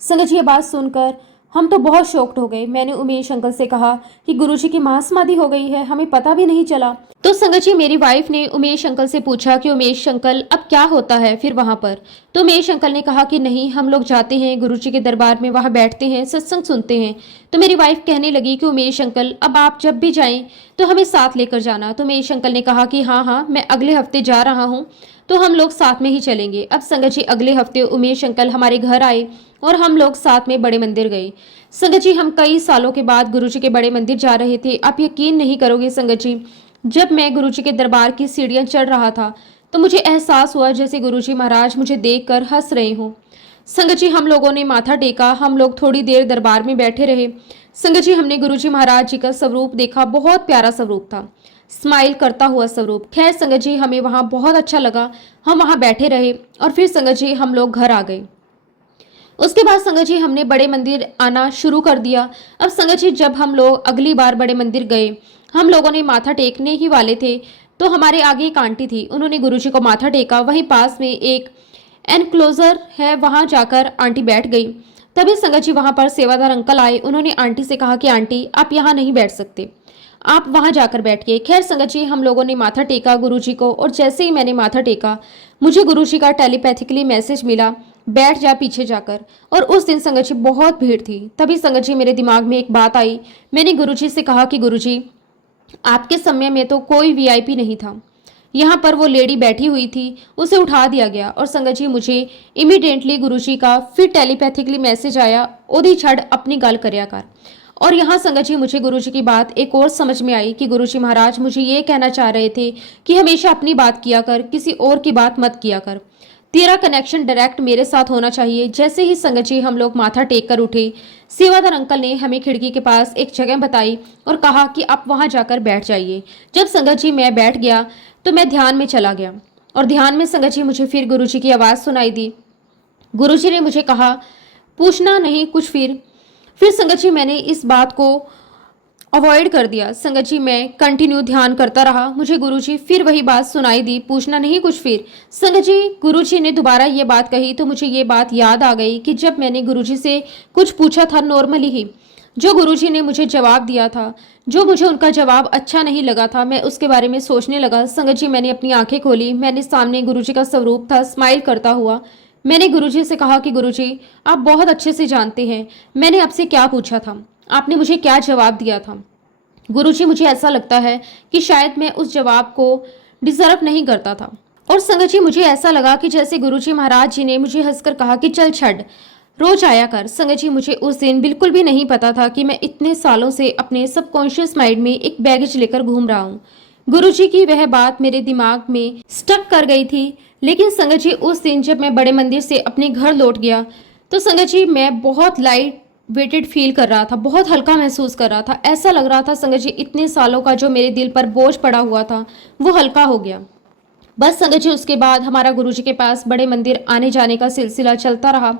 संगत जी ये बात सुनकर हम तो बहुत शॉक्ड हो गए। मैंने उमेश अंकल से कहा कि गुरुजी की महासमाधि हो गई है, हमें पता भी नहीं चला। तो संगत जी मेरी वाइफ ने उमेश अंकल से पूछा कि उमेश अंकल अब क्या होता है फिर वहां पर। तो उमेश अंकल ने कहा कि नहीं, हम लोग जाते हैं गुरुजी के दरबार में, वहां बैठते हैं, सत्संग सुनते हैं। तो मेरी वाइफ कहने लगी कि उमेश अंकल अब आप जब भी जाएं तो हमें साथ लेकर जाना। तो उमेश अंकल ने कहा कि हाँ हाँ, मैं अगले हफ्ते जा रहा हूँ, तो हम लोग साथ में ही चलेंगे। अब संगत जी अगले हफ्ते उमेश अंकल हमारे घर आए और हम लोग साथ में बड़े मंदिर गए। संगत जी हम कई सालों के बाद गुरुजी के बड़े मंदिर जा रहे थे। आप यकीन नहीं करोगे संगत जी, जब मैं गुरुजी के दरबार की सीढ़ियां चढ़ रहा था तो मुझे एहसास हुआ जैसे गुरुजी महाराज मुझे देखकर हंस रहे हों। संगत जी हम लोगों ने माथा टेका, हम लोग थोड़ी देर दरबार में बैठे रहे। संगत जी हमने गुरुजी महाराज जी का स्वरूप देखा, बहुत प्यारा स्वरूप था, स्माइल करता हुआ स्वरूप। खैर संगत जी हमें वहाँ बहुत अच्छा लगा, हम वहाँ बैठे रहे और फिर संगत जी हम लोग घर आ गए। उसके बाद संगत जी हमने बड़े मंदिर आना शुरू कर दिया। अब संगत जी जब हम लोग अगली बार बड़े मंदिर गए, हम लोगों ने माथा टेकने ही वाले थे, तो हमारे आगे एक आंटी थी, उन्होंने गुरुजी को माथा टेका। वहीं पास में एक एनक्लोजर है, वहां जाकर आंटी बैठ गई। तभी संगत जी वहां पर सेवादार अंकल आए, उन्होंने आंटी से कहा कि आंटी आप यहाँ नहीं बैठ सकते, आप वहां जाकर बैठिए। खैर संगत जी हम लोगों ने माथा टेका गुरुजी को, और जैसे ही मैंने माथा टेका मुझे गुरुजी का टेलीपैथिकली मैसेज मिला, बैठ जा पीछे जाकर। और उस दिन संगत जी बहुत भीड़ थी। तभी संगत जी मेरे दिमाग में एक बात आई, मैंने गुरुजी से कहा कि गुरुजी आपके समय में तो कोई वीआईपी नहीं था, यहाँ पर वो लेडी बैठी हुई थी, उसे उठा दिया गया। और संगत जी मुझे इमीडिएटली गुरुजी का फिर टेलीपैथिकली मैसेज आया, ओदी छड़ अपनी गल करया कर। और यहाँ संगत जी मुझे गुरुजी की बात एक और समझ में आई कि गुरुजी महाराज मुझे ये कहना चाह रहे थे कि हमेशा अपनी बात किया कर, किसी और की बात मत किया कर, तेरा कनेक्शन डायरेक्ट मेरे साथ होना चाहिए। जैसे ही संगत जी हम लोग माथा टेक कर उठे, सेवादार अंकल ने हमें खिड़की के पास एक जगह बताई और कहा कि आप वहां जाकर बैठ जाइए। जब संगत जी मैं बैठ गया तो मैं ध्यान में चला गया, और ध्यान में संगत जी मुझे फिर गुरुजी की आवाज़ सुनाई दी। गुरुजी ने मुझे कहा पूछना नहीं कुछ। फिर संगत जी मैंने इस बात को अवॉइड कर दिया। संगत जी मैं कंटिन्यू ध्यान करता रहा, मुझे गुरुजी फिर वही बात सुनाई दी, पूछना नहीं कुछ। फिर संगत जी गुरुजी ने दोबारा ये बात कही तो मुझे ये बात याद आ गई कि जब मैंने गुरुजी से कुछ पूछा था नॉर्मली ही, जो गुरुजी ने मुझे जवाब दिया था, जो मुझे उनका जवाब अच्छा नहीं लगा था, मैं उसके बारे में सोचने लगा। संगत जी मैंने अपनी आंखें खोली, मैंने सामने गुरुजी का स्वरूप था, स्माइल करता हुआ। मैंने गुरुजी से कहा कि गुरुजी आप बहुत अच्छे से जानते हैं मैंने आपसे क्या पूछा था, आपने मुझे क्या जवाब दिया था। गुरुजी मुझे ऐसा लगता है कि शायद मैं उस जवाब को डिजर्व नहीं करता था। और संगत जी मुझे ऐसा लगा कि जैसे गुरुजी महाराज जी ने मुझे हंसकर कहा कि चल छड़ रोज आया कर। संगत जी मुझे उस दिन बिल्कुल भी नहीं पता था कि मैं इतने सालों से अपने सबकॉन्शियस माइंड में एक बैगेज लेकर घूम रहा हूँ। गुरुजी की वह बात मेरे दिमाग में स्टक कर गई थी। लेकिन संगत जी उस दिन जब मैं बड़े मंदिर से अपने घर लौट गया तो संगत जी मैं बहुत लाइट वेटेड फील कर रहा था, बहुत हल्का महसूस कर रहा था। ऐसा लग रहा था संगत जी इतने सालों का जो मेरे दिल पर बोझ पड़ा हुआ था वो हल्का हो गया। बस संगत जी उसके बाद हमारा गुरुजी के पास बड़े मंदिर आने जाने का सिलसिला चलता रहा।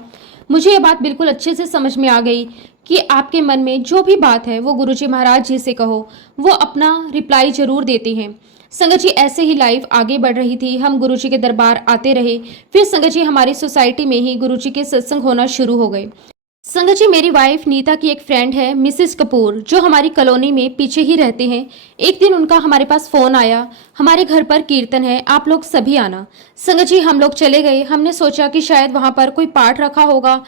मुझे ये बात बिल्कुल अच्छे से समझ में आ गई कि आपके मन में जो भी बात है वो गुरुजी महाराज जी से कहो, वो अपना रिप्लाई जरूर देते हैं। संगत जी ऐसे ही लाइफ आगे बढ़ रही थी, हम गुरुजी के दरबार आते रहे। फिर संगत जी हमारी सोसाइटी में ही गुरुजी के सत्संग होना शुरू हो गए। संगत जी, मेरी वाइफ नीता की एक फ्रेंड है मिसेस कपूर, जो हमारी कॉलोनी में पीछे ही रहते हैं। एक दिन उनका हमारे पास फोन आया, हमारे घर पर कीर्तन है, आप लोग सभी आना। संगत जी, हम लोग चले गए। हमने सोचा कि शायद वहां पर कोई पाठ रखा होगा,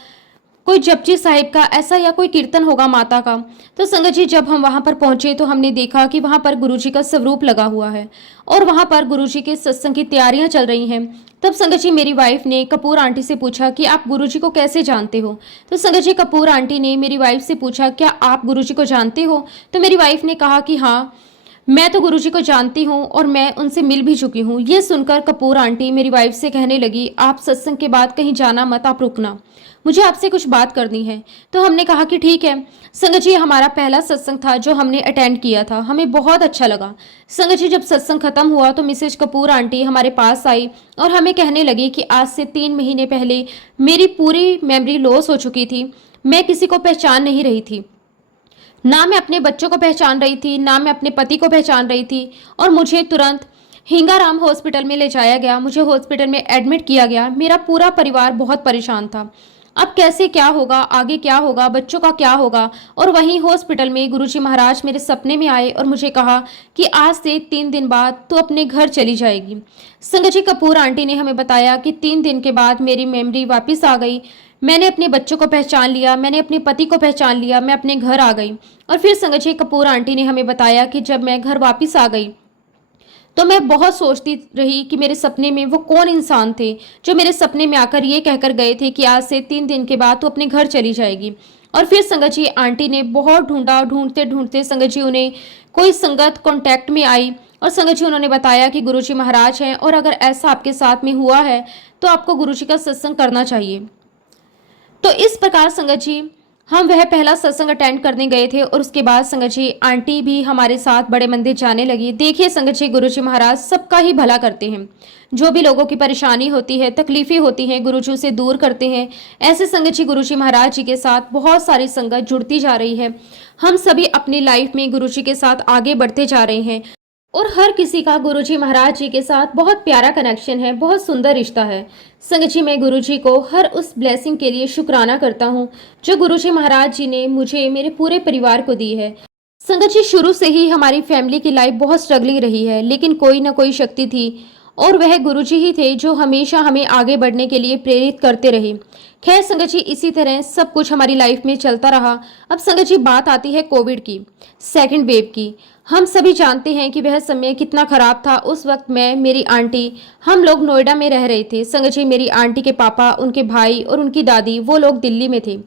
कोई जपजी साहिब का ऐसा, या कोई कीर्तन होगा माता का। तो संगत जी, जब हम वहां पर पहुंचे तो हमने देखा कि वहां पर गुरुजी का स्वरूप लगा हुआ है और वहां पर गुरुजी के सत्संग की तैयारियां चल रही हैं। तब संगत जी, मेरी वाइफ ने कपूर आंटी से पूछा कि आप गुरुजी को कैसे जानते हो। तो संगत जी, कपूर आंटी ने मेरी वाइफ से पूछा, क्या आप गुरुजी को जानते हो। तो मेरी वाइफ ने कहा कि हाँ, मैं तो गुरुजी को जानती हूँ और मैं उनसे मिल भी चुकी हूँ। ये सुनकर कपूर आंटी मेरी वाइफ से कहने लगी, आप सत्संग के बाद कहीं जाना मत, आप रुकना, मुझे आपसे कुछ बात करनी है। तो हमने कहा कि ठीक है। संगत जी, हमारा पहला सत्संग था जो हमने अटेंड किया था, हमें बहुत अच्छा लगा। संगत जी, जब सत्संग खत्म हुआ तो मिसेज कपूर आंटी हमारे पास आई और हमें कहने लगी कि आज से 3 महीने पहले मेरी पूरी मेमोरी लॉस हो चुकी थी। मैं किसी को पहचान नहीं रही थी, ना मैं अपने बच्चों को पहचान रही थी, ना मैं अपने पति को पहचान रही थी। और मुझे तुरंत हिंगाराम हॉस्पिटल में ले जाया गया, मुझे हॉस्पिटल में एडमिट किया गया। मेरा पूरा परिवार बहुत परेशान था। अब कैसे क्या होगा, आगे क्या होगा, बच्चों का क्या होगा। और वहीं हॉस्पिटल में गुरुजी महाराज मेरे सपने में आए और मुझे कहा कि आज से 3 दिन बाद तू अपने घर चली जाएगी। संगत जी, कपूर आंटी ने हमें बताया कि 3 दिन के बाद मेरी मेमोरी वापस आ गई। मैंने अपने बच्चों को पहचान लिया, मैंने अपने पति को पहचान लिया, मैं अपने घर आ गई। और फिर संगत जी, कपूर आंटी ने हमें बताया कि जब मैं घर वापस आ गई तो मैं बहुत सोचती रही कि मेरे सपने में वो कौन इंसान थे जो मेरे सपने में आकर ये कहकर गए थे कि आज से 3 दिन के बाद तो अपने घर चली जाएगी। और फिर संगत जी, आंटी ने बहुत ढूंढा, ढूंढते ढूंढते संगत जी उन्हें कोई संगत कांटेक्ट में आई और संगत जी उन्होंने बताया कि गुरुजी महाराज हैं और अगर ऐसा आपके साथ में हुआ है तो आपको गुरुजी का सत्संग करना चाहिए। तो इस प्रकार संगत जी, हम वह पहला सत्संग अटेंड करने गए थे और उसके बाद संगत जी आंटी भी हमारे साथ बड़े मंदिर जाने लगी। देखिए संगत जी, गुरुजी महाराज सबका ही भला करते हैं। जो भी लोगों की परेशानी होती है, तकलीफें होती हैं, गुरुजी से दूर करते हैं। ऐसे संगत जी, गुरुजी महाराज जी के साथ बहुत सारी संगत जुड़ती जा रही है। हम सभी अपनी लाइफ में गुरुजी के साथ आगे बढ़ते जा रहे हैं और हर किसी का गुरुजी महाराज जी के साथ बहुत प्यारा कनेक्शन है, बहुत सुंदर रिश्ता है। संगत जी, मैं गुरुजी को हर उस ब्लेसिंग के लिए शुक्राना करता हूँ जो गुरुजी महाराज जी ने मुझे, मेरे पूरे परिवार को दी है। संगत जी, शुरू से ही हमारी फैमिली की लाइफ बहुत स्ट्रगलिंग रही है, लेकिन कोई ना कोई शक्ति थी और वह गुरुजी ही थे जो हमेशा हमें आगे बढ़ने के लिए प्रेरित करते रहे। खैर संगत जी, इसी तरह सब कुछ हमारी लाइफ में चलता रहा। अब संगत जी, बात आती है कोविड की, सेकेंड वेव की। हम सभी जानते हैं कि वह समय कितना खराब था। उस वक्त मैं, मेरी आंटी, हम लोग नोएडा में रह रहे थे। संगत जी, मेरी आंटी के पापा, उनके भाई और उनकी दादी, वो लोग दिल्ली में थे।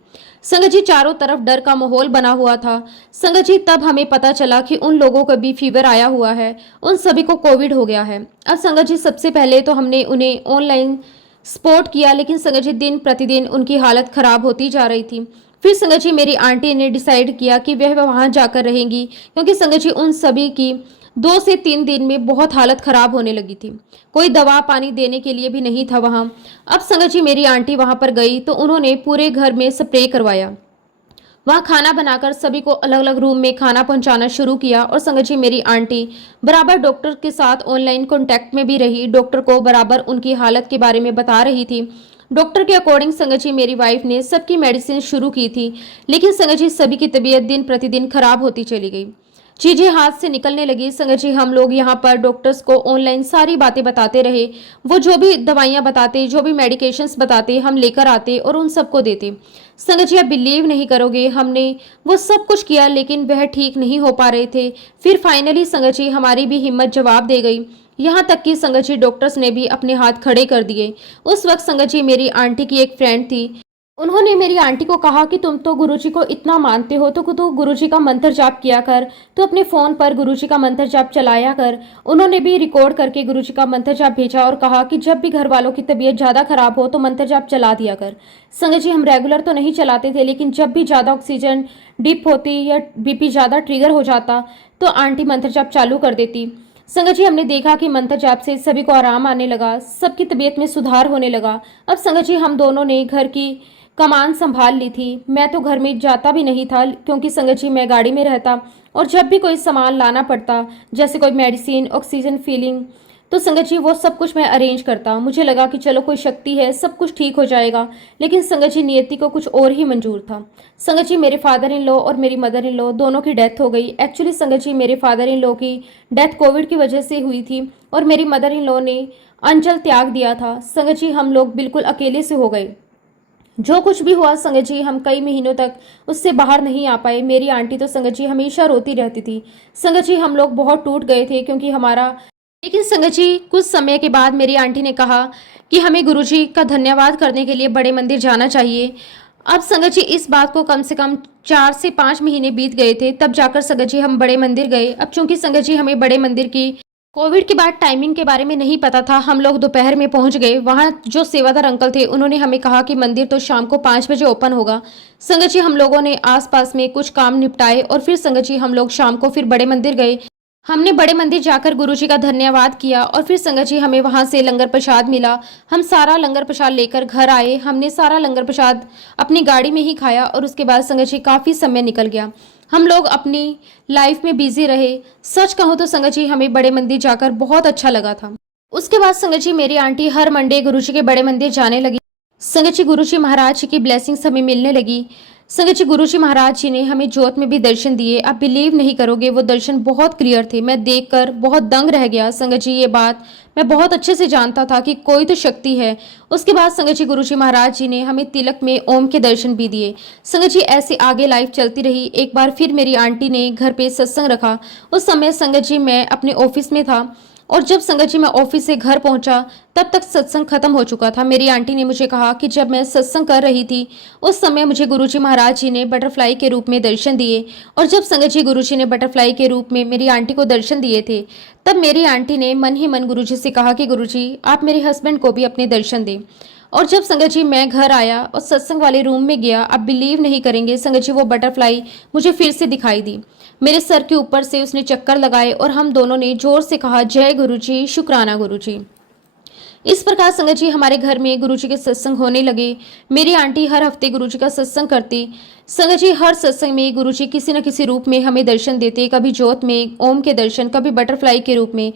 संगत जी, चारों तरफ डर का माहौल बना हुआ था। संगत जी, तब हमें पता चला कि उन लोगों को भी फीवर आया हुआ है, उन सभी को कोविड हो गया है। अब संगत जी, सबसे पहले तो हमने उन्हें ऑनलाइन सपोर्ट किया, लेकिन संगत जी दिन प्रतिदिन उनकी हालत खराब होती जा रही थी। फिर संगत जी, मेरी आंटी ने डिसाइड किया कि वह वहां जाकर रहेंगी, क्योंकि संगत जी उन सभी की 2 से 3 दिन में बहुत हालत खराब होने लगी थी। कोई दवा पानी देने के लिए भी नहीं था वहां। अब संगत जी, मेरी आंटी वहां पर गई तो उन्होंने पूरे घर में स्प्रे करवाया, वहाँ खाना बनाकर सभी को अलग अलग रूम में खाना पहुंचाना शुरू किया। और संगत जी, मेरी आंटी बराबर डॉक्टर के साथ ऑनलाइन कांटेक्ट में भी रही, डॉक्टर को बराबर उनकी हालत के बारे में बता रही थी। डॉक्टर के अकॉर्डिंग संगत जी, मेरी वाइफ ने सबकी मेडिसिन शुरू की थी, लेकिन संगत जी सभी की तबीयत दिन प्रतिदिन खराब होती चली गई, चीजें हाथ से निकलने लगी। संगत जी, हम लोग यहाँ पर डॉक्टर्स को ऑनलाइन सारी बातें बताते रहे। वो जो भी दवाइयाँ बताते, जो भी मेडिकेशंस बताते, हम लेकर आते और उन सबको देते। संगत जी, आप बिलीव नहीं करोगे, हमने वो सब कुछ किया लेकिन वह ठीक नहीं हो पा रहे थे। फिर फाइनली संगत जी, हमारी भी हिम्मत जवाब दे गई। यहाँ तक कि संगत जी, डॉक्टर्स ने भी अपने हाथ खड़े कर दिए। उस वक्त संगत जी, मेरी आंटी की एक फ्रेंड थी, उन्होंने मेरी आंटी को कहा कि तुम तो गुरुजी को इतना मानते हो तो तू गुरुजी का मंत्र जाप किया कर, तो अपने फ़ोन पर गुरुजी का मंत्र जाप चलाया कर। उन्होंने भी रिकॉर्ड करके गुरुजी का मंत्र जाप भेजा और कहा कि जब भी घर वालों की तबीयत ज़्यादा खराब हो तो मंत्र जाप चला दिया कर। संगत जी, हम रेगुलर तो नहीं चलाते थे, लेकिन जब भी ज़्यादा ऑक्सीजन डिप होती या बीपी ज़्यादा ट्रिगर हो जाता तो आंटी मंत्र जाप चालू कर देती। संगत जी, हमने देखा कि मंत्र जाप से सभी को आराम आने लगा, सबकी तबीयत में सुधार होने लगा। अब संगत जी, हम दोनों ने घर की कमान संभाल ली थी। मैं तो घर में जाता भी नहीं था, क्योंकि संगत जी मैं गाड़ी में रहता और जब भी कोई सामान लाना पड़ता, जैसे कोई मेडिसिन, ऑक्सीजन फिलिंग, तो संगत जी वो सब कुछ मैं अरेंज करता। मुझे लगा कि चलो कोई शक्ति है, सब कुछ ठीक हो जाएगा। लेकिन संगत जी नियति को कुछ और ही मंजूर था। संगत जी मेरे फादर इन लॉ और मेरी मदर इन लॉ दोनों की डेथ हो गई। एक्चुअली संगत जी मेरे फादर इन लॉ की डेथ कोविड की वजह से हुई थी और मेरी मदर इन लॉ ने अंचल त्याग दिया था। संगत जी हम लोग बिल्कुल अकेले से हो गए। जो कुछ भी हुआ संगत जी हम कई महीनों तक उससे बाहर नहीं आ पाए। मेरी आंटी तो संगत जी हमेशा रोती रहती थी। संगत जी हम लोग बहुत टूट गए थे क्योंकि हमारा। लेकिन संगत जी कुछ समय के बाद मेरी आंटी ने कहा कि हमें गुरुजी का धन्यवाद करने के लिए बड़े मंदिर जाना चाहिए। अब संगत जी इस बात को कम से कम 4 से 5 महीने बीत गए थे, तब जाकर संगत जी हम बड़े मंदिर गए। अब चूंकि संगत जी हमें बड़े मंदिर की कोविड के बाद टाइमिंग के बारे में नहीं पता था, हम लोग दोपहर में पहुंच गए। वहां जो सेवादार अंकल थे उन्होंने हमें कहा कि मंदिर तो शाम को 5 बजे ओपन होगा। संगत जी हम लोगों ने आसपास में कुछ काम निपटाए और फिर संगत जी हम लोग शाम को फिर बड़े मंदिर गए। हमने बड़े मंदिर जाकर गुरुजी का धन्यवाद किया और फिर संगत जी हमें वहां से लंगर प्रसाद मिला। हम सारा लंगर प्रसाद लेकर घर आए। हमने सारा लंगर प्रसाद अपनी गाड़ी में ही खाया और उसके बाद संगत जी काफ़ी समय निकल गया। हम लोग अपनी लाइफ में बिजी रहे। सच कहूँ तो संगत जी हमें बड़े मंदिर जाकर बहुत अच्छा लगा था। उसके बाद संगत जी मेरी आंटी हर मंडे गुरुजी के बड़े मंदिर जाने लगी। संगत जी गुरुजी महाराज जी की ब्लेसिंग्स हमें मिलने लगी। संगत जी गुरुजी महाराज जी ने हमें जोत में भी दर्शन दिए। आप बिलीव नहीं करोगे वो दर्शन बहुत क्लियर थे। मैं देखकर बहुत दंग रह गया। संगत जी ये बात मैं बहुत अच्छे से जानता था कि कोई तो शक्ति है। उसके बाद संगत जी गुरुजी महाराज जी ने हमें तिलक में ओम के दर्शन भी दिए। संगत जी ऐसे आगे लाइफ चलती रही। एक बार फिर मेरी आंटी ने घर पे सत्संग रखा। उस समय संगत जी मैं अपने ऑफिस में था और जब संगत जी मैं ऑफिस से घर पहुंचा तब तक सत्संग खत्म हो चुका था। मेरी आंटी ने मुझे कहा कि जब मैं सत्संग कर रही थी उस समय मुझे गुरुजी महाराज जी ने बटरफ्लाई के रूप में दर्शन दिए। और जब संगत जी गुरुजी ने बटरफ्लाई के रूप में मेरी आंटी को दर्शन दिए थे तब मेरी आंटी ने मन ही मन गुरुजी से कहा कि गुरुजी आप मेरे हस्बैंड को भी अपने दर्शन दें। और जब संगत जी मैं घर आया और सत्संग वाले रूम में गया, आप बिलीव नहीं करेंगे संगत जी वो बटरफ्लाई मुझे फिर से दिखाई दी। मेरे सर के ऊपर से उसने चक्कर लगाए और हम दोनों ने जोर से कहा जय गुरुजी, शुक्राना गुरुजी। इस प्रकार संगत जी हमारे घर में गुरुजी के सत्संग होने लगे। मेरी आंटी हर हफ्ते गुरुजी का सत्संग करती। संगत जी हर सत्संग में गुरुजी किसी न किसी रूप में हमें दर्शन देते, कभी जोत में ओम के दर्शन, कभी बटरफ्लाई के रूप में।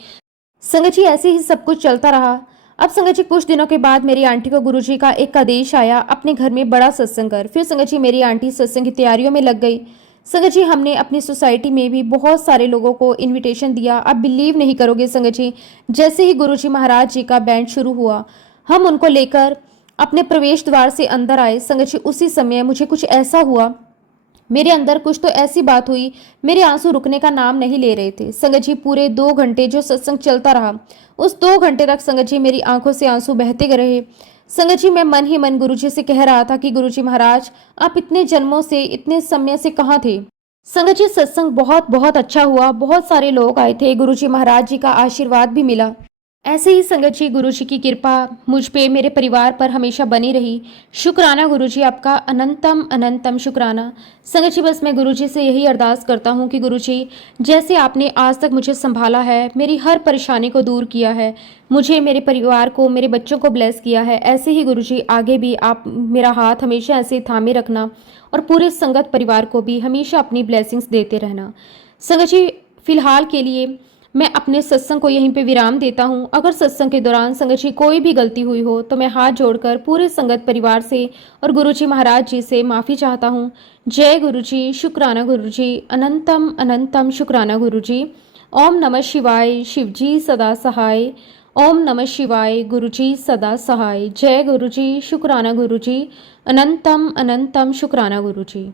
संगत जी ऐसे ही सब कुछ चलता रहा। अब संगत जी कुछ दिनों के बाद मेरी आंटी को गुरुजी का एक आदेश आया अपने घर में बड़ा सत्संग कर। फिर संगत जी मेरी आंटी सत्संग की तैयारियों में लग गई। संगत जी हमने अपनी सोसाइटी में भी बहुत सारे लोगों को इनविटेशन दिया। आप बिलीव नहीं करोगे संगत जी जैसे ही गुरुजी महाराज जी का बैंड शुरू हुआ हम उनको लेकर अपने प्रवेश द्वार से अंदर आए। संगत जी उसी समय मुझे कुछ ऐसा हुआ, मेरे अंदर कुछ तो ऐसी बात हुई, मेरे आंसू रुकने का नाम नहीं ले रहे थे। संगत जी पूरे 2 घंटे जो सत्संग चलता रहा उस 2 घंटे तक संगत जी मेरी आंखों से आंसू बहते रहे। संगत जी मैं मन ही मन गुरुजी से कह रहा था कि गुरुजी महाराज आप इतने जन्मों से इतने समय से कहाँ थे। संगत जी सत्संग बहुत बहुत अच्छा हुआ। बहुत सारे लोग आए थे। गुरुजी महाराज जी का आशीर्वाद भी मिला। ऐसे ही संगत जी गुरुजी की कृपा मुझ पे मेरे परिवार पर हमेशा बनी रही। शुक्राना गुरुजी आपका अनंतम अनंतम शुक्राना। संगत जी बस मैं गुरुजी से यही अरदास करता हूँ कि गुरुजी जैसे आपने आज तक मुझे संभाला है, मेरी हर परेशानी को दूर किया है, मुझे मेरे परिवार को मेरे बच्चों को ब्लेस किया है, ऐसे ही गुरुजी आगे भी आप मेरा हाथ हमेशा ऐसे थामे रखना और पूरे संगत परिवार को भी हमेशा अपनी ब्लेसिंग्स देते रहना। संगत जी फिलहाल के लिए मैं अपने सत्संग को यहीं पे विराम देता हूँ। अगर सत्संग के दौरान संगत जी कोई भी गलती हुई हो तो मैं हाथ जोड़कर पूरे संगत परिवार से और गुरुजी महाराज जी से माफ़ी चाहता हूँ। जय गुरुजी, शुक्राना गुरुजी, अनंतम अनंतम शुक्राना गुरुजी। ओम नमः शिवाय, शिवजी सदा सहाय। ओम नमः शिवाय, गुरुजी सदा सहाय। जय गुरुजी, शुक्राना गुरुजी, अनंतम अनंतम शुक्राना गुरुजी।